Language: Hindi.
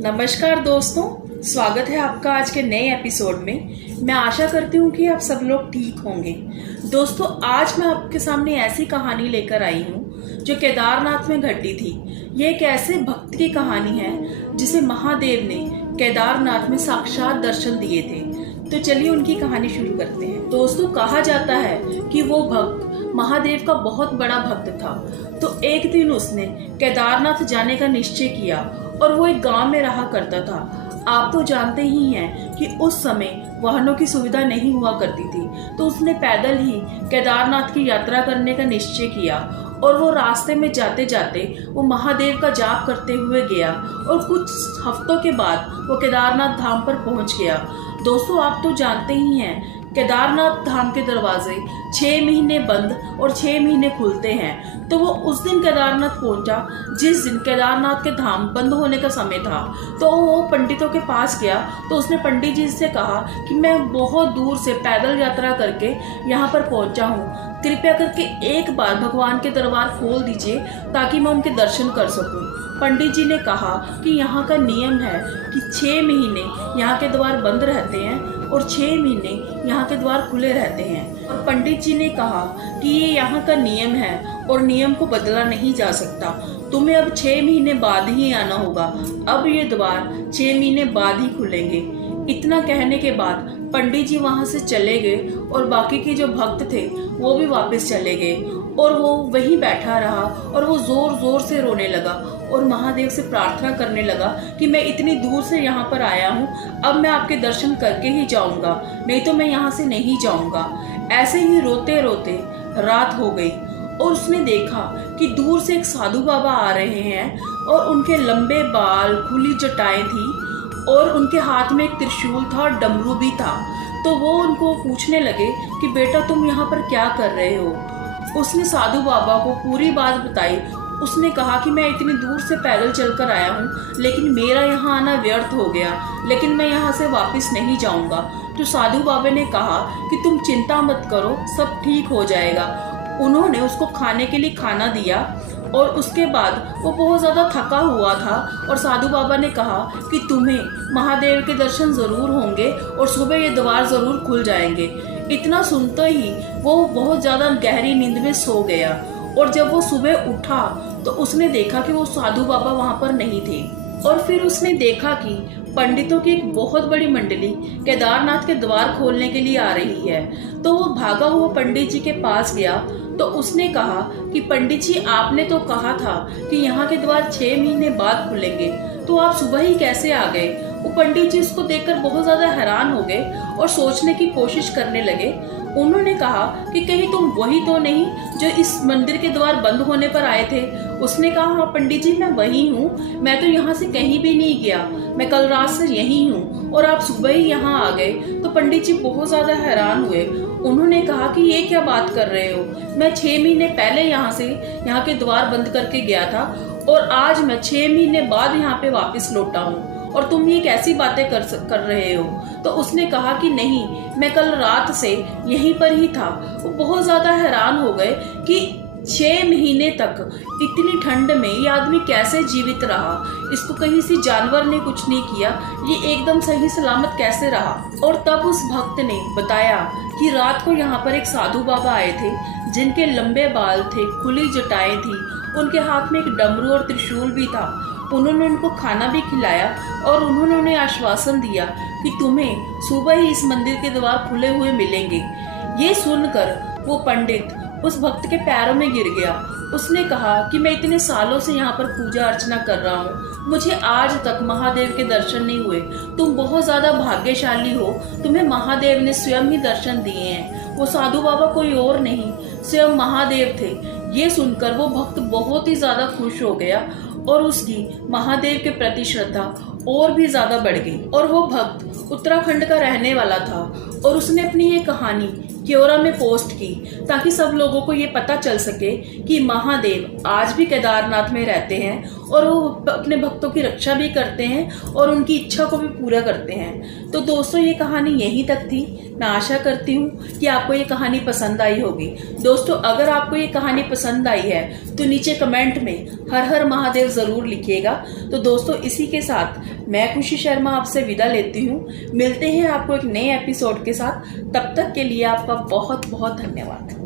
नमस्कार दोस्तों, स्वागत है आपका आज के नए एपिसोड में। मैं आशा करती हूँ कि आप सब लोग ठीक होंगे। दोस्तों, आज मैं आपके सामने ऐसी कहानी लेकर आई हूँ जो केदारनाथ में घटी थी। ये एक ऐसे भक्त की कहानी है जिसे महादेव ने केदारनाथ में साक्षात दर्शन दिए थे। तो चलिए उनकी कहानी शुरू करते हैं। दोस्तों, कहा जाता है कि वो भक्त महादेव का बहुत बड़ा भक्त था। तो एक दिन उसने केदारनाथ जाने का निश्चय किया और वो एक गांव में रहा करता था। आप तो जानते ही हैं कि उस समय वाहनों की सुविधा नहीं हुआ करती थी, तो उसने पैदल ही केदारनाथ की यात्रा करने का निश्चय किया और वो रास्ते में जाते जाते वो महादेव का जाप करते हुए गया और कुछ हफ्तों के बाद वो केदारनाथ धाम पर पहुंच गया। दोस्तों, आप तो जानते ही हैं केदारनाथ धाम के दरवाजे 6 महीने बंद और 6 महीने खुलते हैं। तो वो उस दिन केदारनाथ पहुंचा जिस दिन केदारनाथ के धाम बंद होने का समय था। तो वो पंडितों के पास गया तो उसने पंडित जी से कहा कि मैं बहुत दूर से पैदल यात्रा करके यहाँ पर पहुंचा हूँ, कृपया करके एक बार भगवान के दरबार खोल दीजिए ताकि मैं उनके दर्शन कर सकूँ। पंडित जी ने कहा कि यहाँ का नियम है कि 6 महीने यहाँ के द्वार बंद रहते हैं और 6 महीने यहाँ के द्वार खुले रहते हैं। और पंडित जी ने कहा कि ये यहाँ का नियम है और नियम को बदला नहीं जा सकता। तुम्हें अब 6 महीने बाद ही आना होगा। अब ये द्वार 6 महीने बाद ही खुलेंगे। इतना कहने के बाद पंडित जी वहाँ से चले गए और बाकी के जो भक्त थे वो भी वापस चले गए और वो वहीं बैठा रहा और वो जोर जोर से रोने लगा और महादेव से प्रार्थना करने लगा कि मैं इतनी दूर से यहाँ पर आया हूँ, अब मैं आपके दर्शन करके ही जाऊँगा, नहीं तो मैं यहाँ से नहीं जाऊँगा। ऐसे ही रोते रोते रात हो गई और उसने देखा कि दूर से एक साधु बाबा आ रहे हैं और उनके लंबे बाल, खुली जटाएं थी और उनके हाथ में एक त्रिशूल था और डमरू भी था। तो वो उनको पूछने लगे कि बेटा तुम यहाँ पर क्या कर रहे हो। उसने साधु बाबा को पूरी बात बताई। उसने कहा कि मैं इतनी दूर से पैदल चलकर आया हूँ, लेकिन मेरा यहाँ आना व्यर्थ हो गया, लेकिन मैं यहाँ से वापस नहीं जाऊँगा। तो साधु बाबा ने कहा कि तुम चिंता मत करो, सब ठीक हो जाएगा। उन्होंने उसको खाने के लिए खाना दिया और उसके बाद वो बहुत ज़्यादा थका हुआ था और साधु बाबा ने कहा कि तुम्हें महादेव के दर्शन ज़रूर होंगे और सुबह ये द्वार ज़रूर खुल जाएंगे। इतना सुनते ही वो बहुत ज़्यादा गहरी नींद में सो गया और जब वो सुबह उठा तो उसने देखा कि वो साधु बाबा वहाँ पर नहीं थे। और फिर उसने देखा कि पंडितों की एक बहुत बड़ी मंडली केदारनाथ के द्वार खोलने के लिए आ रही है। तो वो भागा हुआ पंडित जी के पास गया तो उसने कहा कि पंडित जी, आपने तो कहा था कि यहाँ के द्वार 6 महीने बाद खुलेंगे, तो आप सुबह ही कैसे आ गए। वो पंडित जी उसको देखकर बहुत ज्यादा हैरान हो गए और सोचने की कोशिश करने लगे। उन्होंने कहा कि कहीं तुम वही तो नहीं जो इस मंदिर के द्वार बंद होने पर आए थे। उसने कहा हाँ पंडित जी, मैं वही हूँ, मैं तो यहाँ से कहीं भी नहीं गया, मैं कल रात से यही हूँ और आप सुबह ही यहाँ आ गए। तो पंडित जी बहुत ज्यादा हैरान हुए। उन्होंने कहा कि ये क्या बात कर रहे हो, मैं 6 महीने पहले यहाँ के द्वार बंद करके गया था और आज मैं 6 महीने बाद यहाँ पे वापस लौटा हूँ और तुम ये कैसी बातें कर रहे हो। तो उसने कहा कि नहीं, मैं कल रात से यहीं पर ही था। वो बहुत ज्यादा हैरान हो गए कि 6 महीने तक इतनी ठंड में ये आदमी कैसे जीवित रहा, इसको कहीं से जानवर ने कुछ नहीं किया, ये एकदम सही सलामत कैसे रहा। और तब उस भक्त ने बताया कि रात को यहाँ पर एक साधु बाबा आए थे जिनके लंबे बाल थे, खुली जटाएं थी, उनके हाथ में एक डमरू और त्रिशूल भी था। उन्होंने उनको खाना भी खिलाया और उन्होंने उन्हें आश्वासन दिया कि तुम्हें सुबह ही इस मंदिर के द्वार खुले हुए मिलेंगे। ये सुनकर वो पंडित उस भक्त के पैरों में गिर गया। उसने कहा कि मैं इतने सालों से यहाँ पर पूजा अर्चना कर रहा हूँ, मुझे आज तक महादेव के दर्शन नहीं हुए। तुम बहुत ज्यादा भाग्यशाली हो, तुम्हें महादेव ने स्वयं ही दर्शन दिए हैं। वो साधु बाबा कोई और नहीं, स्वयं महादेव थे। ये सुनकर वो भक्त बहुत ही ज्यादा खुश हो गया और उसकी महादेव के प्रति श्रद्धा और भी ज्यादा बढ़ गई। और वो भक्त उत्तराखंड का रहने वाला था और उसने अपनी ये कहानी क्योरा में पोस्ट की ताकि सब लोगों को ये पता चल सके कि महादेव आज भी केदारनाथ में रहते हैं और वो अपने भक्तों की रक्षा भी करते हैं और उनकी इच्छा को भी पूरा करते हैं। तो दोस्तों ये कहानी यहीं तक थी। मैं आशा करती हूँ कि आपको ये कहानी पसंद आई होगी। दोस्तों अगर आपको ये कहानी पसंद आई है तो नीचे कमेंट में हर हर महादेव ज़रूर लिखिएगा। तो दोस्तों इसी के साथ मैं खुशी शर्मा आपसे विदा लेती हूँ। मिलते हैं आपको एक नए एपिसोड के साथ। तब तक के लिए आपका बहुत बहुत धन्यवाद।